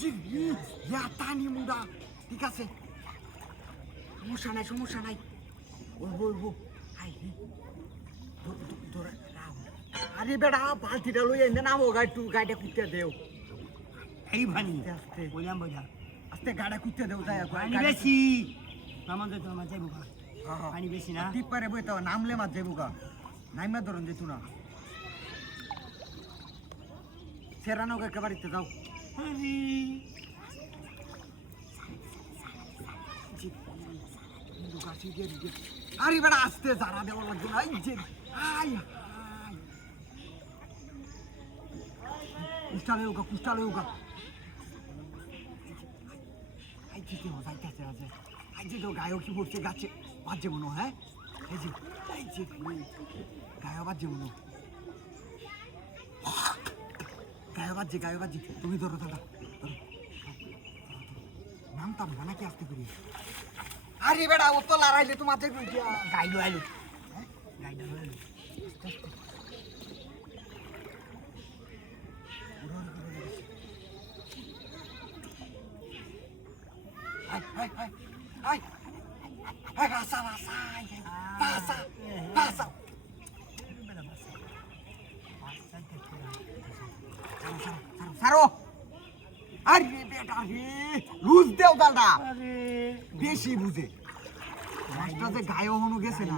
জি ইয়া টানি মুন্ডা ঠিক আছে সমস্যা নাই ওইবো আই তোরা আরে বেড়া বালতিটা লই এনে নামো গাড়িটা কুত্তে দেও এই ভানি আস্তে বললাম বোঝা আস্তে গাড়িটা কুত্তে দেও তাই পানি বেশি আমাদের তো আমার যাইব পানি বেশি না টিপ পারে বই তো নামলে মাছ যাইব গা নাইমা ধরুন যেত না সেরানো কে বাড়িতে যাও আরে বেড়া আসতে যারা দেওয়া লাগবে না এই যে কুষ্টালে হোক গায়ক কি পড়ছে গাছে বাজছে মনো হ্যাঁ এই যে গায়ে বাজছে মনো গায়ে বাজছে তুমি ধরো দাদা নামতাম না নাকি আসতে করি আরে বেড়া ও তো লড়াইলে তো মাথায় গাইলো আইলো গাইডা আইলো সারো আরে বেটা রে লুজ দেও দাদা বেশি বুঝে মাছটা যে গায়ে হনু গেছে না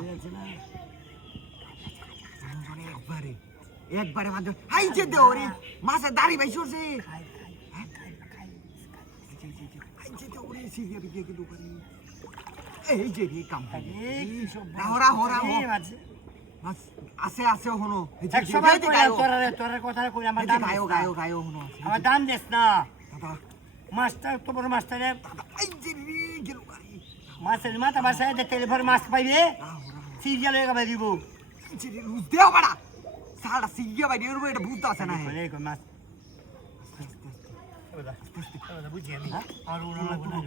একবারে মাঝে হাই যে দেও রে মাছের দাড়ি ভাই সরছে এই যে রে কাম হরা আছে হনো তোর কথা কই আমার দাম গায়ো হনো আমার দাম দেস না মাস্টার তো বড় মাস্টার এই যে রে গেল গাড়ি মাছের মাথা বাসায় দে টেলিফোন মাছ পাইবে সিরিয়াল হয়ে গাবে দিব যে রে লুজ দেও বাড়া সাড়া সিগিয়া ভাই এর এটা ভূত আছে না এই কই মাছ বুঝি আমি আর ওরা লাগবে না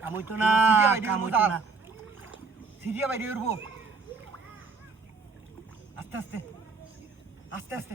কামইতো না সিরিয়া ভাই এর আস্তে আস্তে